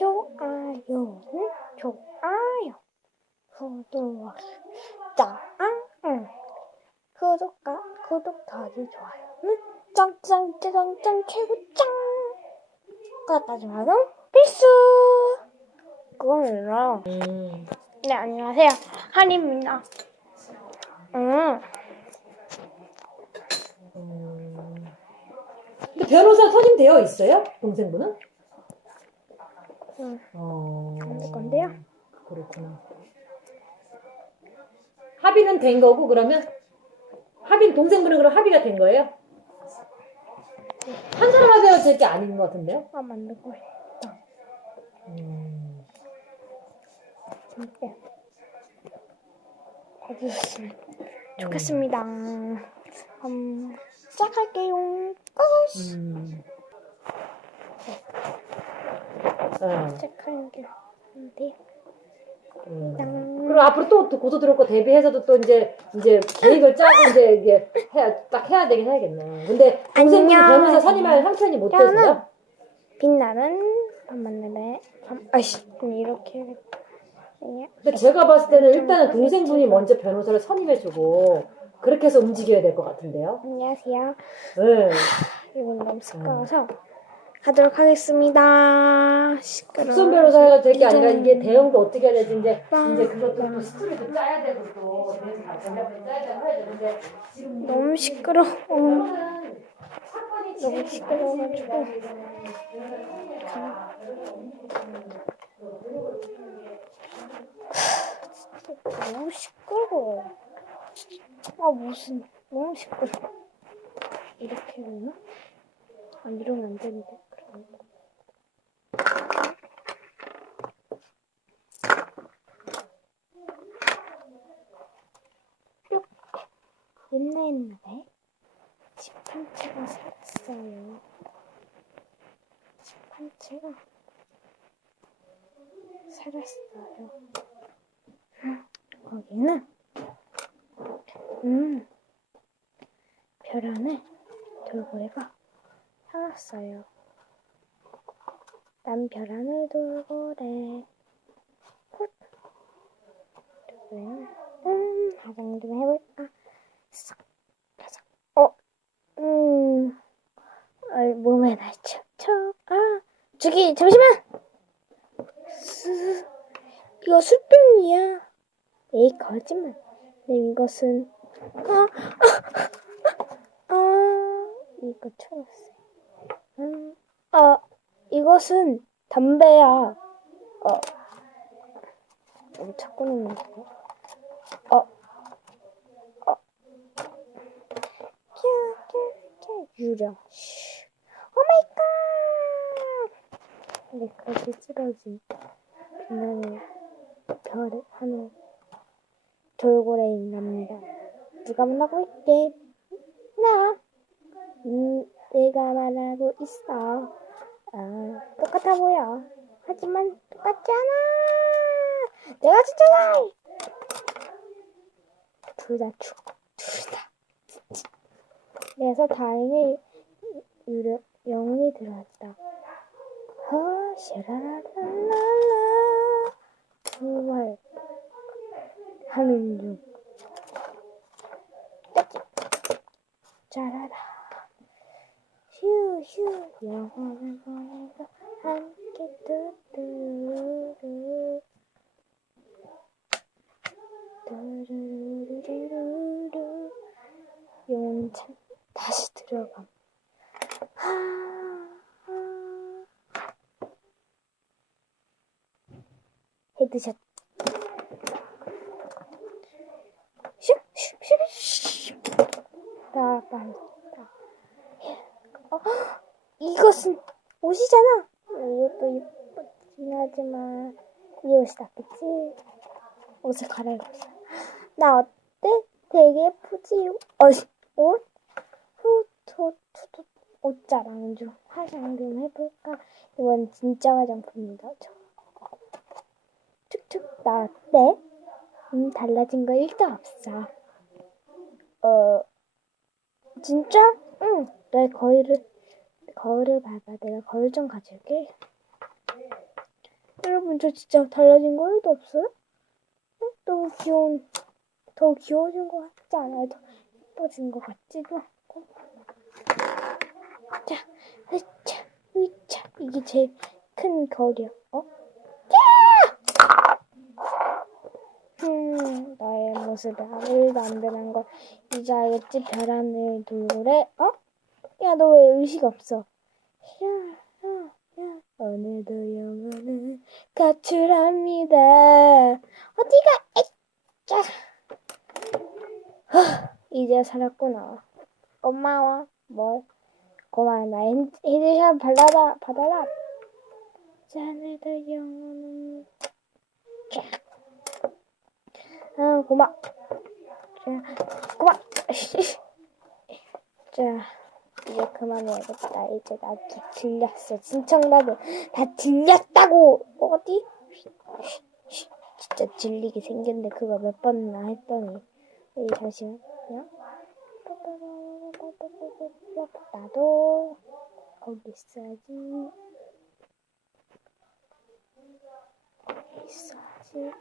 좋아요는 좋아요. 구독, 짱, 구독과 구독 더하기 좋아요는 짱짱짱짱 최고 짱. 까지 마는 필수. 그거는요. 음. 네 안녕하세요 한입니다. 음. 음. 근데 변호사 선임되어 있어요? 동생분은? 응. 어. 될 건데요. 그렇구나. 합의는 된 거고 그러면 합의 동생분은 그럼 합의가 된 거예요? 한 사람 합의가 될게 아닌 것 같은데요? 아 만들고 싶다. 음. 진짜. 해주셨으면 좋겠습니다. 음, 시작할게요. 끝. 음. 어. 시작하는 게 안돼요. 음. 짠. 그리고 앞으로 또, 또 고소 들을 거 대비해서도 또 이제 이제 계획을 짜고 이제 이게 해야 딱 해야 되긴 해야겠네. 근데 동생분이 안녕. 변호사 선임할 형편이 못 되세요? 빛나는 밤만날에 밤 아이씨 그럼 이렇게 해야겠다. 예. 근데 제가 봤을 때는 일단은 동생분이 먼저 변호사를 선임해주고 그렇게 해서 움직여야 될 것 같은데요. 안녕하세요. 네. 이건 너무 시끄러워서 가도록 하겠습니다. 시끄러워. 국선 변호사가 될 게 아니라 이게 대응도 어떻게 해야 되지 이제 빵. 이제 그것도 또 스토리도 짜야 되고 또 대응 짜야 되고 해야 되는데 지금 너무 시끄러워. 사건이 너무 시끄러워가지고. 너무 시끄러워. 아 무슨 너무 시끄러워. 이렇게 되나? 아 이러면 안 되는데. 옛날 옛날에 집한 채가 살았어요. 집한 채가 살았어요. 거기는 음 별 안에 돌고래가 살았어요. 난별 안에 돌고래 훗 돌고래는 음 화장 좀 해볼까 싹 화장 어 음, 아, 몸에 날 척척. 아, 저기, 잠시만! 스, 이거 술병이야. 에이, 거짓말. 네, 이것은, 아, 아, 아, 이거 초록색. 음, 아, 이것은 담배야. 어, 어 자꾸 놓는 거. 어, 캬캬캬. 유령. 오마이갓! 근데 그렇게 쓰러진 빛나는 별 하늘 돌고래인 남자 누가 말하고 있게? 나. 음, 내가 말하고 있어 아 똑같아 보여. 하지만 똑같지 않아. 내가 진짜다 둘다 죽어 둘 다. 그래서 다행히 유령, 영혼이 들어왔다. 아, 샤라라라라 부활 하는 중. 짜라라 휴휴 영혼을 보내서 함께 뚜뚜루루 뚜루루루루루 영혼 참 다시 들어감. 슉, 슉, 슉, 슉. 나 빨다. 어, 이것은 옷이잖아. 이것도 예쁘긴 하지만 이 옷이 낫겠지. 옷을 갈아입자. 나 어때? 되게 예쁘지? 어이, 옷? 후, 후, 후, 후. 옷자랑 좀 화장 좀 해볼까? 이건 진짜 화장품이다. 저. 툭툭 나 어때? 음 달라진 거 1도 없어. 어 진짜? 응. 내 거울을 거울을 봐봐. 내가 거울 좀 가져올게. 여러분 저 진짜 달라진 거 1도 없어요? 어? 너무 귀여운 더 귀여워진 거 같지 않아요? 더 예뻐진 거 같지도 않고 자, 으차, 으차 이게 제일 큰 거울이야 어? 야! 음, 나의 모습에 아무리도 안 변한 걸 이제 알겠지 별하늘 둘레 어? 야 너 왜 의식 없어 야, 야, 야. 오늘도 영원은 가출합니다. 어디가, 액자. 이제 살았구나. 고마워. 뭘? 고마워. 나 핸- 헤드샷 발라라, 받아라. 오늘도 영원은. 자. 아, 고마. 자, 고마. 자. 그만해야겠다. 이제 나 질렸어. 신청나도 다 질렸다고. 어디? 진짜 질리게 생겼는데 그거 몇 번이나 했더니. 이 잠시만요. 나도 거기 있어야지. 있어야지.